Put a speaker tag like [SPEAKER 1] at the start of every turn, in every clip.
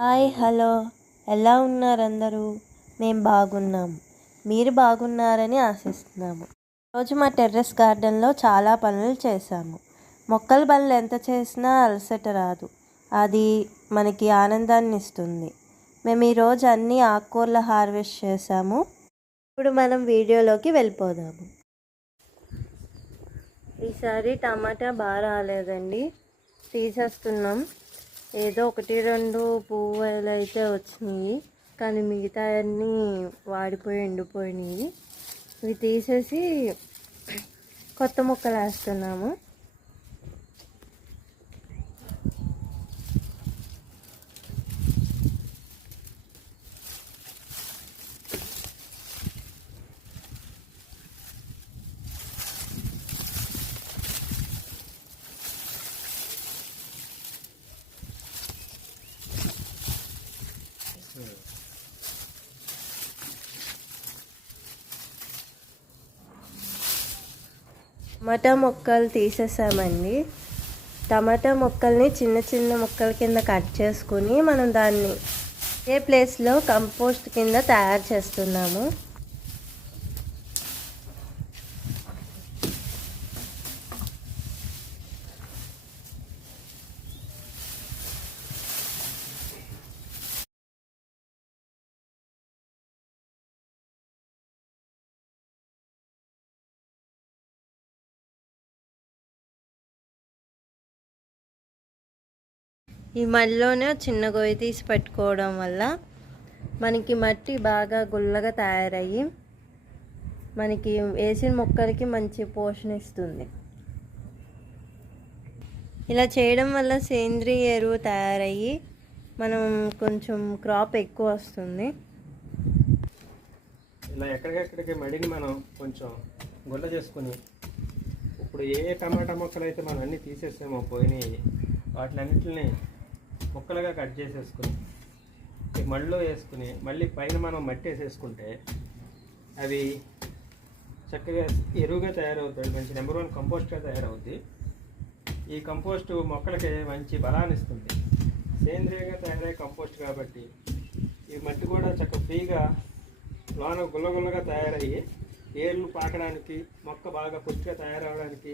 [SPEAKER 1] Hi hello. ఎలా ఉన్నారు అందరూ? మేము బాగున్నాం. మీరు బాగున్నారని ఆశిస్తున్నాము. రోజు మా టెర్రస్ గార్డెన్లో చాలా పనులు చేశాము. మొక్కల పనులు ఎంత చేసినా అలసట రాదు. అది మనకి ఆనందాన్ని ఇస్తుంది. మేము ఈరోజు అన్ని ఆకుకూరల హార్వెస్ట్ చేసాము ఇప్పుడు మనం వీడియోలోకి వెళ్ళిపోదాము. ఈసారి టమాటా బాగా రాలేదండి. తీసేస్తున్నాం ఏదో ఒకటి రెండు పువ్వులు అయితే వచ్చినాయి. కానీ మిగతా అన్నీ వాడిపోయి ఎండిపోయినాయి. ఇవి తీసేసి కొత్త మొక్కలు వేస్తున్నాము. టమాటా మొక్కలు తీసేసామండి. టమాటా మొక్కల్ని చిన్న చిన్న ముక్కల కింద కట్ చేసుకుని మనం దాన్ని ఏ ప్లేస్లో కంపోస్ట్ కింద తయారు చేస్తున్నాము. ఈ మడిలోనే చిన్న గొయ్యి తీసి పెట్టుకోవడం వల్ల మనకి మట్టి బాగా గుల్లగా తయారయ్యి మనకి వేసిన మొక్కలకి మంచి పోషణ ఇస్తుంది. ఇలా చేయడం వల్ల సేంద్రియ ఎరువు తయారయ్యి మనం కొంచెం క్రాప్ ఎక్కువ వస్తుంది.
[SPEAKER 2] ఇలా ఎక్కడికెక్కడికి మడిని మనం కొంచెం గుల్ల చేసుకుని ఇప్పుడు ఏ టమాటా మొక్కలు అయితే మనం అన్నీ తీసేసామో పోయినాయి వాటిలన్నిటిని ముక్కలుగా కట్ చేసేసుకుని ఈ వేసుకుని మళ్ళీ పైన మనం మట్టి వేసేసుకుంటే అవి చక్కగా ఎరువుగా తయారవుతాయి. మంచి నెంబర్ వన్ కంపోస్ట్గా తయారవుద్ది. ఈ కంపోస్ట్ మొక్కలకి మంచి బలాన్ని ఇస్తుంది. సేంద్రియంగా తయారయ్యే కంపోస్ట్ కాబట్టి ఈ మట్టి కూడా చక్కగా ఫ్రీగా లోన గుల్లగుల్లగా తయారయ్యి ఏళ్ళు పాకడానికి మొక్క బాగా పుష్టిగా తయారవడానికి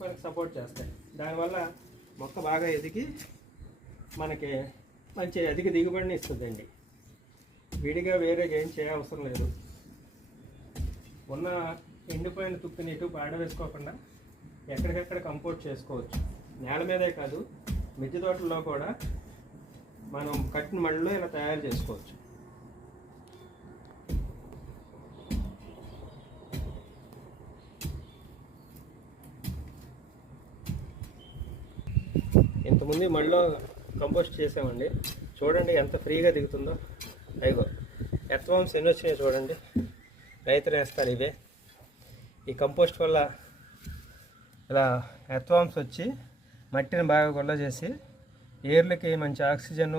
[SPEAKER 2] మనకు సపోర్ట్ చేస్తాయి. దానివల్ల మొక్క బాగా ఎదిగి మనకి మంచి అధిక దిగుబడిని ఇస్తుందండి. విడిగా వేరేగా ఏం చేయవసరం లేదు. ఉన్న ఎండిపోయిన తుప్పిని ఇటు పాడవేసుకోకుండా ఎక్కడికెక్కడ కంపోర్ట్ చేసుకోవచ్చు. నేల మీదే కాదు మిద్దె తోటల్లో కూడా మనం కట్టిన మళ్ళీ ఇలా తయారు చేసుకోవచ్చు. ఇంతకుముందు మళ్ళీ కంపోస్ట్ చేసామండి. చూడండి ఎంత ఫ్రీగా దిగుతుందో. అయిగో ఎత్వాంస్ ఎన్ని వచ్చినాయి చూడండి. రైతులు వేస్తారు ఇవే. ఈ కంపోస్ట్ వల్ల ఇలా ఎత్వాంస్ వచ్చి మట్టిని బాగా గుల్ల చేసి ఏర్లకి మంచి ఆక్సిజన్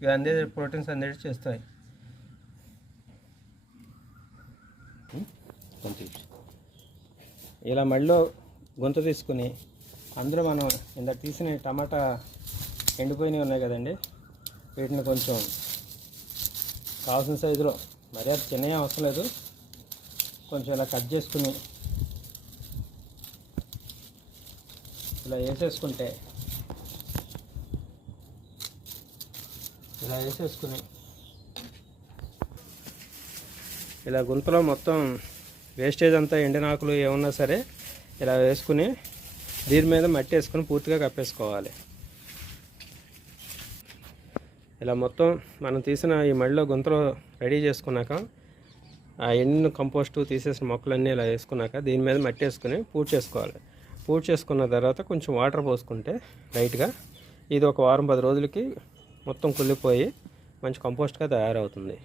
[SPEAKER 2] ఇవి అందే ప్రోటీన్స్ అందేది చేస్తాయి. ఇలా మళ్ళీ గుంత తీసుకుని అందులో మనం ఇందాక తీసిన టమాటా ఎండిపోయినవి ఉన్నాయి కదండి. వీటిని కొంచెం కావాల్సిన సైజులో మరీ అది చిన్నవి అవసరం లేదు. కొంచెం ఇలా కట్ చేసుకుని ఇలా వేసేసుకుంటే ఇలా వేసేసుకుని ఇలా గుంతలో మొత్తం వేస్టేజ్ అంతా ఎండినాకులు ఏమన్నా సరే ఇలా వేసుకుని దీని మీద మట్టి వేసుకొని పూర్తిగా కప్పేసుకోవాలి. ఇలా మొత్తం మనం తీసిన ఈ మడిలో గుంతలో రెడీ చేసుకున్నాక ఆ ఎండిన కంపోస్ట్ తీసేసిన మొక్కలన్నీ ఇలా వేసుకున్నాక దీని మీద మట్టి వేసుకుని పూర్తి చేసుకోవాలి. పూర్తి చేసుకున్న తర్వాత కొంచెం వాటర్ పోసుకుంటే లైట్గా ఇది ఒక వారం పది రోజులకి మొత్తం కుళ్ళిపోయి మంచి కంపోస్ట్గా తయారవుతుంది.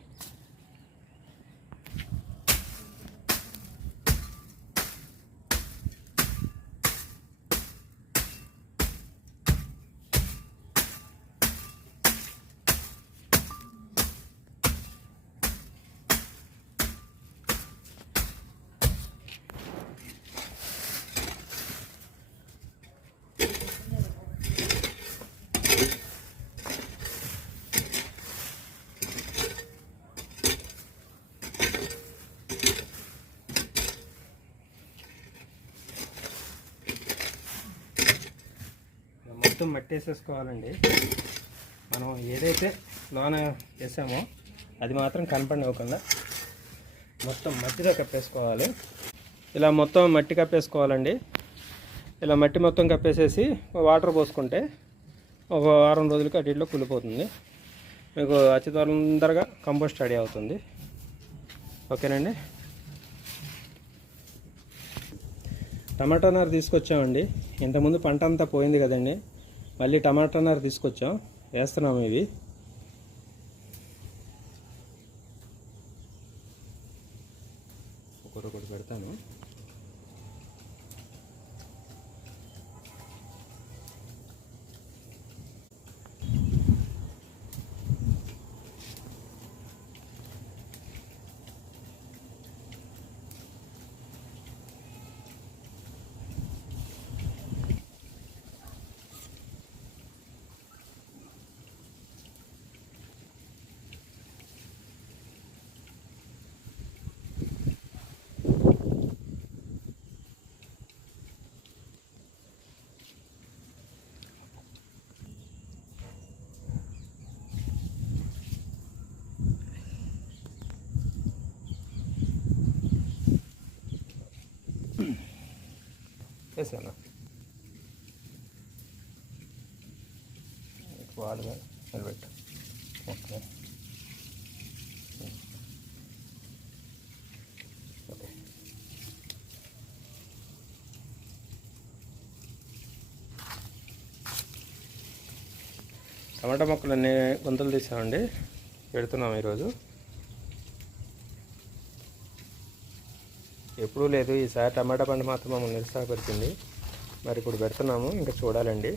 [SPEAKER 2] మొత్తం మట్టి వేసేసుకోవాలండి మనం ఏదైతే లోన వేసామో అది మాత్రం కనపడివ్వకుండా మొత్తం మట్టితో కప్పేసుకోవాలి. ఇలా మొత్తం మట్టి కప్పేసుకోవాలండి. ఇలా మట్టి మొత్తం కప్పేసేసి వాటర్ పోసుకుంటే ఒక వారం రోజులకి అటు కులిపోతుంది మీకు అతి తొందరగా కంపోస్ట్ రెడీ అవుతుంది. ఓకేనండి? టమాటా నారు తీసుకొచ్చామండి. ఇంతకుముందు పంట అంతా పోయింది కదండి. మళ్ళీ టమాటా నారు తీసుకొచ్చాం. వేస్తున్నాము ఇవి ఒకటి పెడతాను వేసాను వాడుగా నిలబెట్టు. ఓకే. ఓకే. టమాటా మొక్కలన్నీ గుంతలు తీసామండి. పెడుతున్నాం ఈరోజు. ఎప్పుడూ లేదు. ఈసారి టమాటా పండు మాత్రం మమ్మల్ని నిరుత్సాహపరిచింది మరి ఇప్పుడు పెడుతున్నాము. ఇంకా చూడాలండి.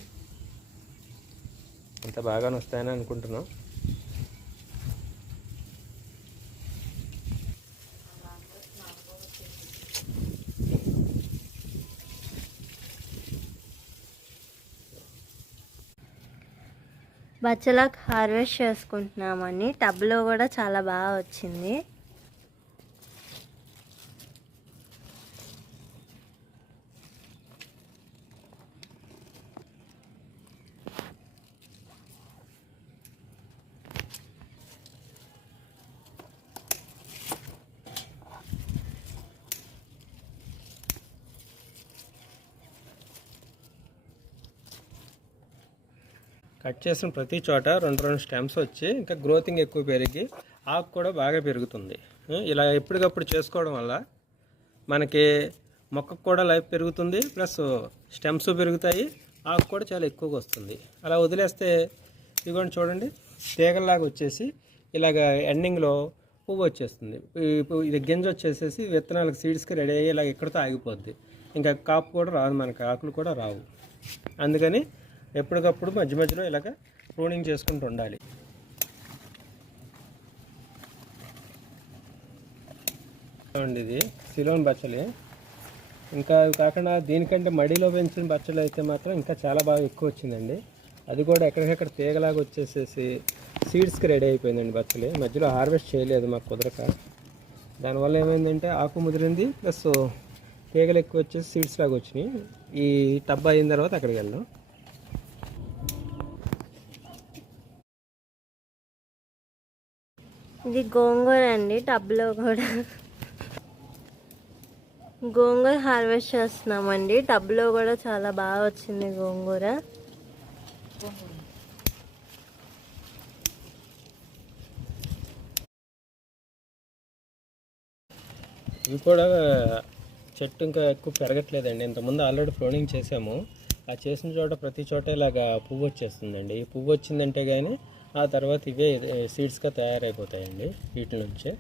[SPEAKER 2] అంత బాగానే వస్తాయని అనుకుంటున్నాం.
[SPEAKER 1] బచ్చలకు హార్వెస్ట్ చేసుకుంటున్నామని టబ్లో కూడా చాలా బాగా వచ్చింది.
[SPEAKER 2] కట్ చేసిన ప్రతి చోట రెండు రెండు స్టెమ్స్ వచ్చి ఇంకా గ్రోతింగ్ ఎక్కువ పెరిగి ఆకు కూడా బాగా పెరుగుతుంది. ఇలా ఎప్పటికప్పుడు చేసుకోవడం వల్ల మనకి మొక్కకు కూడా లైఫ్ పెరుగుతుంది ప్లస్ స్టెమ్స్ పెరుగుతాయి ఆకు కూడా చాలా ఎక్కువగా వస్తుంది. అలా వదిలేస్తే ఇదిగోండి చూడండి తీగల్లాగా వచ్చేసి ఇలాగ ఎండింగ్లో పువ్వు వచ్చేస్తుంది. ఇది గింజ వచ్చేసేసి విత్తనాలకు సీడ్స్కి రెడీ అయ్యి ఇలాగ ఎక్కడితో ఆగిపోద్ది. ఇంకా కాపు కూడా రాదు మనకి ఆకులు కూడా రావు. అందుకని ఎప్పటికప్పుడు మధ్య మధ్యలో ఇలాగ ప్రూనింగ్ చేసుకుంటూ ఉండాలి. అండి ఇది సిలోన్ బచ్చలే. ఇంకా కాకుండా దీనికంటే మడిలో పెంచిన బచ్చలు అయితే మాత్రం ఇంకా చాలా బాగా ఎక్కువ వచ్చిందండి. అది కూడా ఎక్కడికెక్కడ తీగలాగా వచ్చేసేసి సీడ్స్కి రెడీ అయిపోయిందండి బచ్చలి. మధ్యలో హార్వెస్ట్ చేయలేదు మాకు కుదరక. దానివల్ల ఏమైందంటే ఆకు ముదిరింది ప్లస్ తీగలు ఎక్కువ వచ్చేసి సీడ్స్ లాగా వచ్చినాయి. ఈ టబ్ అయిన తర్వాత అక్కడికి వెళ్ళాం
[SPEAKER 1] ఇది గోంగూర అండి టబ్లో కూడా. గోంగూర హార్వెస్ట్ చేస్తున్నామండి టబ్లో కూడా చాలా బాగా వచ్చింది గోంగూర.
[SPEAKER 2] ఇవి కూడా చెట్టు ఇంకా ఎక్కువ పెరగట్లేదండి. ఇంతకుముందు ఆల్రెడీ ఫ్లోనింగ్ చేసాము. ఆ చేసిన చోట ప్రతి చోట ఇలాగా పువ్వు వచ్చేస్తుందండి. ఈ పువ్వు వచ్చిందంటే కానీ ఆ తర్వాత ఇవే సీడ్స్గా తయారైపోతాయండి వీటి నుంచే.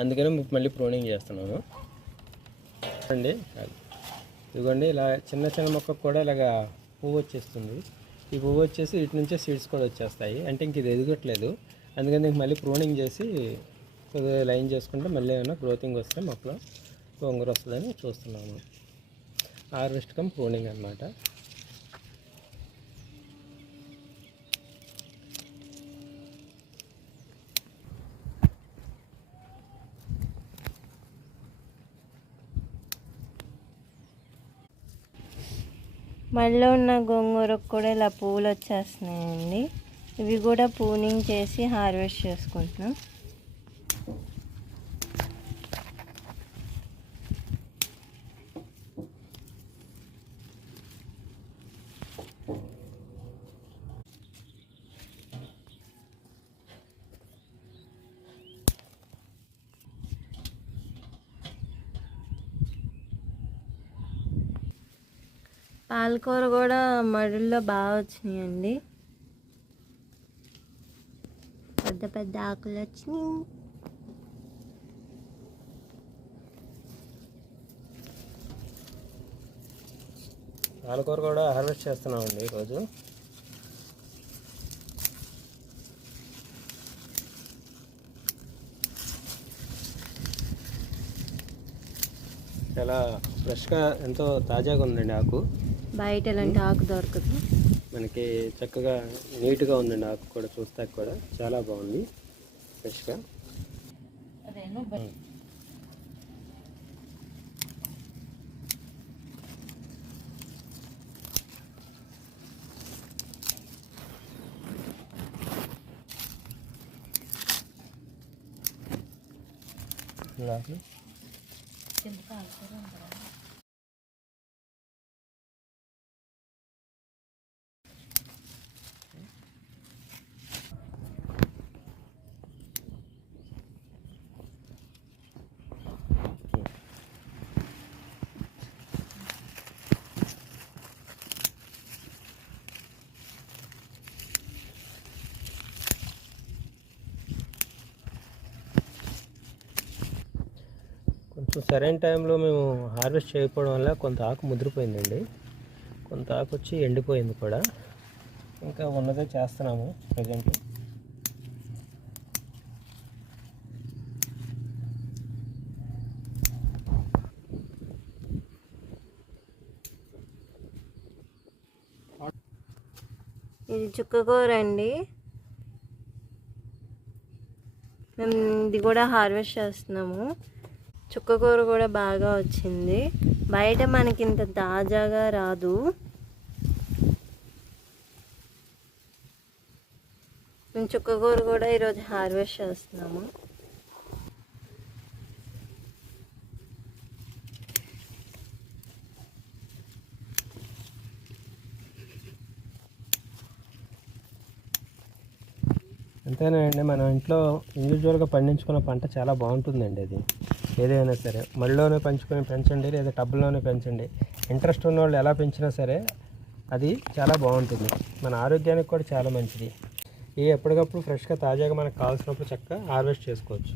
[SPEAKER 2] అందుకనే మళ్ళీ ప్రూనింగ్ చేస్తున్నాను. అండి ఇదిగోండి ఇలా చిన్న చిన్న మొక్కకు కూడా ఇలాగా పువ్వు వచ్చేస్తుంది. ఈ పువ్వు వచ్చేసి వీటి నుంచే సీడ్స్ కూడా వచ్చేస్తాయి. అంటే ఇంక ఇది ఎదగట్లేదు. అందుకని దీనికి మళ్ళీ ప్రూనింగ్ చేసి కొద్దిగా లైన్ చేసుకుంటే మళ్ళీ ఏమైనా గ్రోతింగ్ వస్తే మొక్కలో గోంగూర వస్తుందని చూస్తున్నాము హార్వెస్ట్ కమ్ ప్రూనింగ్ అనమాట
[SPEAKER 1] మళ్ళీ ఉన్న గోంగూరకు కూడా ఇలా పువ్వులు వచ్చేస్తున్నాయండి. ఇవి కూడా పూనింగ్ చేసి హార్వెస్ట్ చేసుకుంటున్నాం. పాలకూర కూడా మడుల్లో బాగా వచ్చినాయండి. పెద్ద పెద్ద ఆకులు వచ్చినాయి.
[SPEAKER 2] పాలకూర కూడా హార్వెస్ట్ చేస్తున్నామండి ఈరోజు. చాలా ఫ్రెష్గా ఎంతో తాజాగా ఉందండి ఆకు.
[SPEAKER 1] బయట ఎలాంటి ఆకు దొరకదు.
[SPEAKER 2] మనకి చక్కగా నీట్గా ఉందండి ఆకు కూడా చూస్తే కూడా చాలా బాగుంది ఫ్రెష్గా. నాకు కొంచెం సరైన టైంలో మేము హార్వెస్ట్ చేయకపోవడం వల్ల కొంత ఆకు ముదిరిపోయిందండి. కొంత ఆకు వచ్చి ఎండిపోయింది కూడా. ఇంకా ఉన్నదే చేస్తున్నాము ప్రజెంట్.
[SPEAKER 1] ఇది చుక్కకూర అండి. మేము ఇది కూడా హార్వెస్ట్ చేస్తున్నాము. చుక్కకూర కూడా బాగా వచ్చింది. బయట మనకి ఇంత తాజాగా రాదు. మేము చుక్కకూర కూడా ఈరోజు హార్వెస్ట్ చేస్తున్నాము.
[SPEAKER 2] అంతేనండి మన ఇంట్లో ఇండివిజువల్గా పండించుకున్న పంట చాలా బాగుంటుందండి అది. ఏదైనా సరే మళ్ళీలోనే పంచుకొని పెంచండి లేదా టబ్బుల్లోనే పెంచండి. ఇంట్రెస్ట్ ఉన్న వాళ్ళు ఎలా పెంచినా సరే అది చాలా బాగుంటుంది. మన ఆరోగ్యానికి కూడా చాలా మంచిది. ఇవి ఎప్పటికప్పుడు ఫ్రెష్గా తాజాగా మనకు కావాల్సినప్పుడు చక్కగా హార్వెస్ట్ చేసుకోవచ్చు.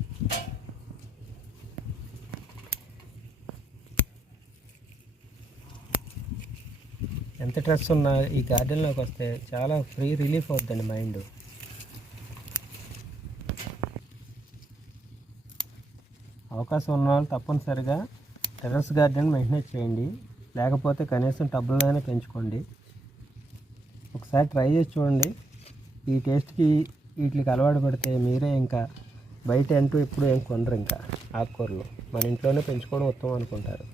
[SPEAKER 2] ఎంత స్ట్రెస్ ఉన్నా ఈ గార్డెన్లోకి వస్తే చాలా ఫ్రీ రిలీఫ్ అవుతుందండి మైండ్. అవకాశం ఉన్న వాళ్ళు తప్పనిసరిగా టెర్రస్ గార్డెన్ మెయింటైన్ చేయండి. లేకపోతే కనీసం టబ్బులైనా పెంచుకోండి. ఒకసారి ట్రై చేసి చూడండి. ఈ టేస్ట్కి వీటికి అలవాటు పడితే మీరే ఇంకా బయట అంటూ ఎప్పుడు ఏం కొనరు ఇంకా ఆకుకూరలు. మన ఇంట్లోనే పెంచుకోవడం ఉత్తమం అనుకుంటారు.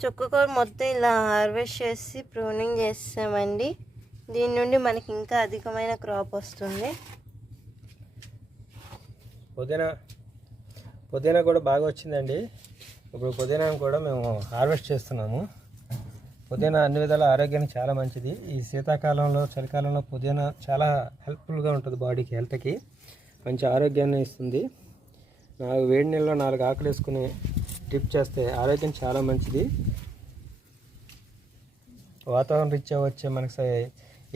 [SPEAKER 1] చుక్కకూర మొత్తం ఇలా హార్వెస్ట్ చేసి ప్రూనింగ్ చేస్తామండి. దీని నుండి మనకి ఇంకా అధికమైన క్రాప్ వస్తుంది.
[SPEAKER 2] పుదీనా పుదీనా కూడా బాగా వచ్చిందండి. ఇప్పుడు పుదీనాను కూడా మేము హార్వెస్ట్ చేస్తున్నాము. పుదీనా అన్ని విధాల ఆరోగ్యానికి చాలా మంచిది. ఈ శీతాకాలంలో చలికాలంలో పుదీనా చాలా హెల్ప్ఫుల్గా ఉంటుంది బాడీకి హెల్త్కి మంచి ఆరోగ్యాన్ని ఇస్తుంది. నాలుగు వేడి నీళ్ళలో నాలుగు ఆకులు వేసుకుని ట్రిప్ చేస్తే ఆరోగ్యం చాలా మంచిది. వాతావరణ రీత్యా వచ్చే మనకి సరే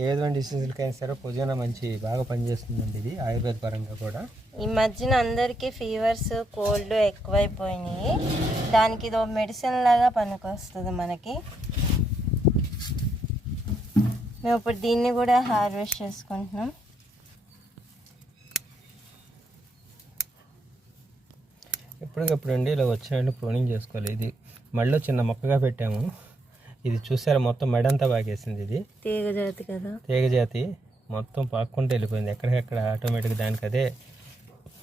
[SPEAKER 2] ఏ విధమైన డిసీజులకైనా సరే పుదీనా మంచి బాగా పనిచేస్తుందండి ఇది ఆయుర్వేద పరంగా కూడా.
[SPEAKER 1] ఈ మధ్యన అందరికీ ఫీవర్స్ కోల్డ్ ఎక్కువైపోయినాయి. దానికి ఇదో మెడిసిన్ లాగా పనికొస్తుంది మనకి. మేము ఇప్పుడు దీన్ని కూడా హార్వెస్ట్ చేసుకుంటున్నాం.
[SPEAKER 2] ఎప్పటికప్పుడు అండి ఇలా వచ్చినట్టు ప్రూనింగ్ చేసుకోవాలి. ఇది మళ్ళీ చిన్న మొక్కగా పెట్టాము. ఇది చూసారా మొత్తం మెడంతా బాగేసింది ఇది.
[SPEAKER 1] తీగ జాతి కదా.
[SPEAKER 2] తీగ జాతి మొత్తం పాక్కుంటూ వెళ్ళిపోయింది. ఎక్కడికెక్కడ ఆటోమేటిక్గా దానికి అదే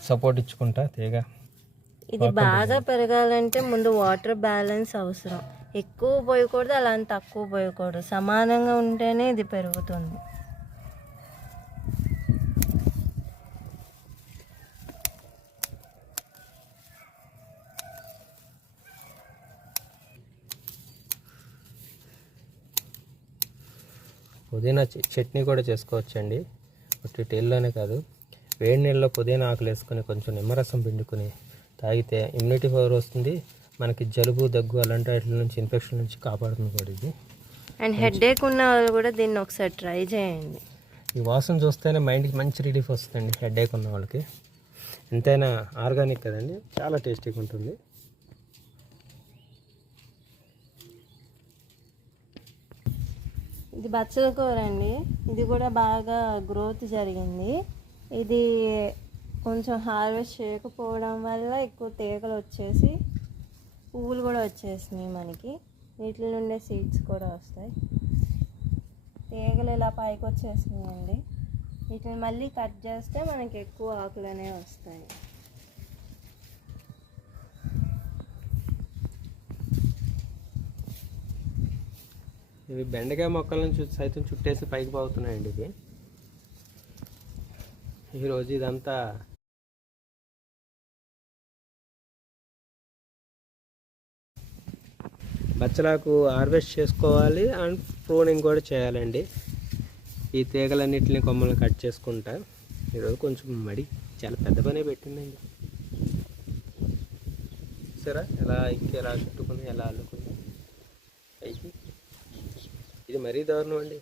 [SPEAKER 2] సపోర్ట్ ఇచ్చుకుంటా తీగ.
[SPEAKER 1] ఇది బాగా పెరగాలంటే ముందు వాటర్ బ్యాలెన్స్ అవసరం. ఎక్కువ పోయకూడదు అలా తక్కువ పోయకూడదు. సమానంగా ఉంటేనే ఇది పెరుగుతుంది.
[SPEAKER 2] పుదీనా చట్నీ కూడా చేసుకోవచ్చండి. ఒట్టి టీల్లోనే కాదు. వేడి నీళ్ళలో పుదీనా ఆకులు వేసుకొని కొంచెం నిమ్మరసం పిండుకొని తాగితే ఇమ్యూనిటీ పవర్ వస్తుంది. మనకి జలుబు దగ్గు అలాంటి వాటి నుంచి ఇన్ఫెక్షన్ నుంచి కాపాడుతుంది కూడా ఇది.
[SPEAKER 1] అండ్ హెడ్ ఏక్ ఉన్న వాళ్ళు కూడా దీన్ని ఒకసారి ట్రై చేయండి.
[SPEAKER 2] ఈ వాసన చూస్తేనే మైండ్కి మంచి రిలీఫ్ వస్తుందండి హెడేక్ ఉన్న వాళ్ళకి. ఎంతైనా ఆర్గానిక్ కదండి చాలా టేస్టీగా ఉంటుంది.
[SPEAKER 1] ఇది బచ్చల కూర అండి. ఇది కూడా బాగా గ్రోత్ జరిగింది. ఇది కొంచెం హార్వెస్ట్ చేయకపోవడం వల్ల ఎక్కువ తీగలు వచ్చేసి పువ్వులు కూడా వచ్చేసినాయి మనకి. వీటిలో ఉండే సీడ్స్ కూడా వస్తాయి. తీగలు ఇలా పైకి వచ్చేసినాయండి. వీటిని మళ్ళీ కట్ చేస్తే మనకి ఎక్కువ ఆకులు అనేవి వస్తాయి.
[SPEAKER 2] ఇవి బెండకాయ మొక్కలను సైతం చుట్టేసి పైకి పోతున్నాయండి ఇవి. ఈరోజు ఇదంతా బచ్చలాకు హార్వెస్ట్ చేసుకోవాలి అండ్ ప్రూనింగ్ కూడా చేయాలండి. ఈ తీగలన్నిటిని కొమ్మలు కట్ చేసుకుంటా. ఈరోజు కొంచెం మడి చాలా పెద్ద పనే పెట్టిందండి. సరే ఎలా ఇంకెలా చుట్టుకుని ఎలా అల్లుకుని. పైకి ఇది మరీ దారుణం అండి.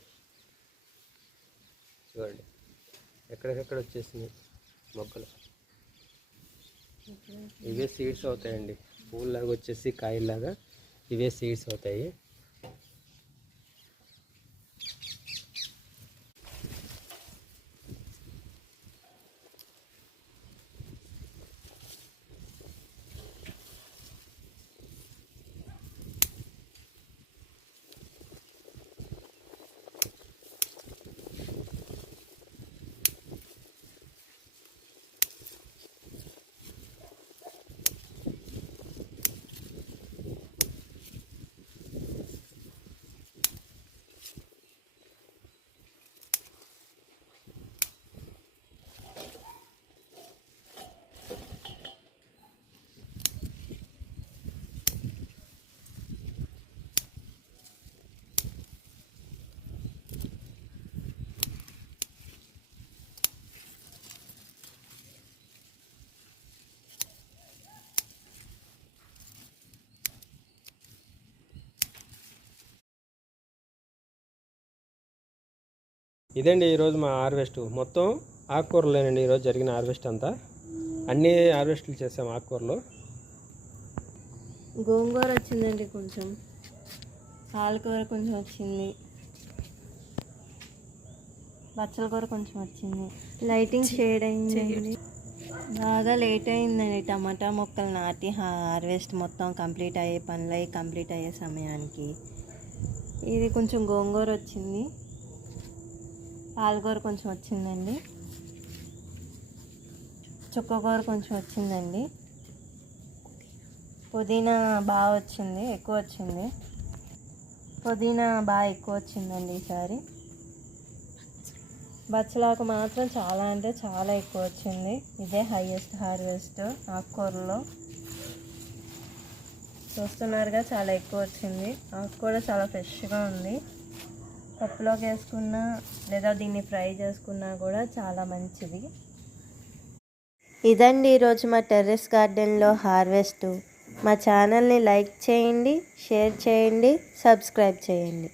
[SPEAKER 2] చూడండి. ఎక్కడికెక్కడ వచ్చేసింది మొక్కలు ఇవే సీడ్స్ అవుతాయండి. పూల్లాగా వచ్చేసి కాయల్లాగా ఇవే సీడ్స్ అవుతాయి. ఇదండి ఈరోజు మా హార్వెస్ట్. మొత్తం ఆకుకూరలేనండి ఈరోజు జరిగిన హార్వెస్ట్ అంతా. అన్ని హార్వెస్ట్లు చేసాం ఆకుకూరలు.
[SPEAKER 1] గోంగూర వచ్చిందండి కొంచెం. పాలకూర కొంచెం వచ్చింది. బచ్చల కూర కొంచెం వచ్చింది. లైటింగ్ షేడ్ అయిందండి. బాగా లేట్ అయిందండి టమాటా మొక్కలు నాటి హార్వెస్ట్ మొత్తం కంప్లీట్ అయ్యే పనులు అయ్యి కంప్లీట్ అయ్యే సమయానికి. ఇది కొంచెం గోంగూర వచ్చింది. పాలకూర కొంచెం వచ్చిందండి. చుక్కకూర కొంచెం వచ్చిందండి. పుదీనా బాగా వచ్చింది ఎక్కువ వచ్చింది. పుదీనా బాగా ఎక్కువ వచ్చిందండి ఈసారి. బచ్చలాకు మాత్రం చాలా అంటే చాలా ఎక్కువ వచ్చింది. ఇదే హైయెస్ట్ హార్వెస్ట్ ఆకుకూరలో. చూస్తున్నారుగా చాలా ఎక్కువ వచ్చింది. ఆకు కూడా చాలా ఫ్రెష్గా ఉంది. పప్పులోకి వేసుకున్నా లేదా దీన్ని ఫ్రై చేసుకున్నా కూడా చాలా మంచిది. ఇదండి ఈరోజు మా టెర్రస్ గార్డెన్లో హార్వెస్ట్. మా ఛానల్ని లైక్ చేయండి షేర్ చేయండి సబ్స్క్రైబ్ చేయండి.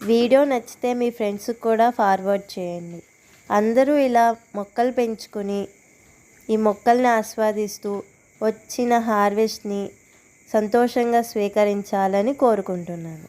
[SPEAKER 1] వీడియో నచ్చితే మీ ఫ్రెండ్స్కి కూడా ఫార్వర్డ్ చేయండి. అందరూ ఇలా మొక్కలు పెంచుకుని ఈ మొక్కల్ని ఆస్వాదిస్తూ వచ్చిన హార్వెస్ట్ని సంతోషంగా స్వీకరించాలని కోరుకుంటున్నాను.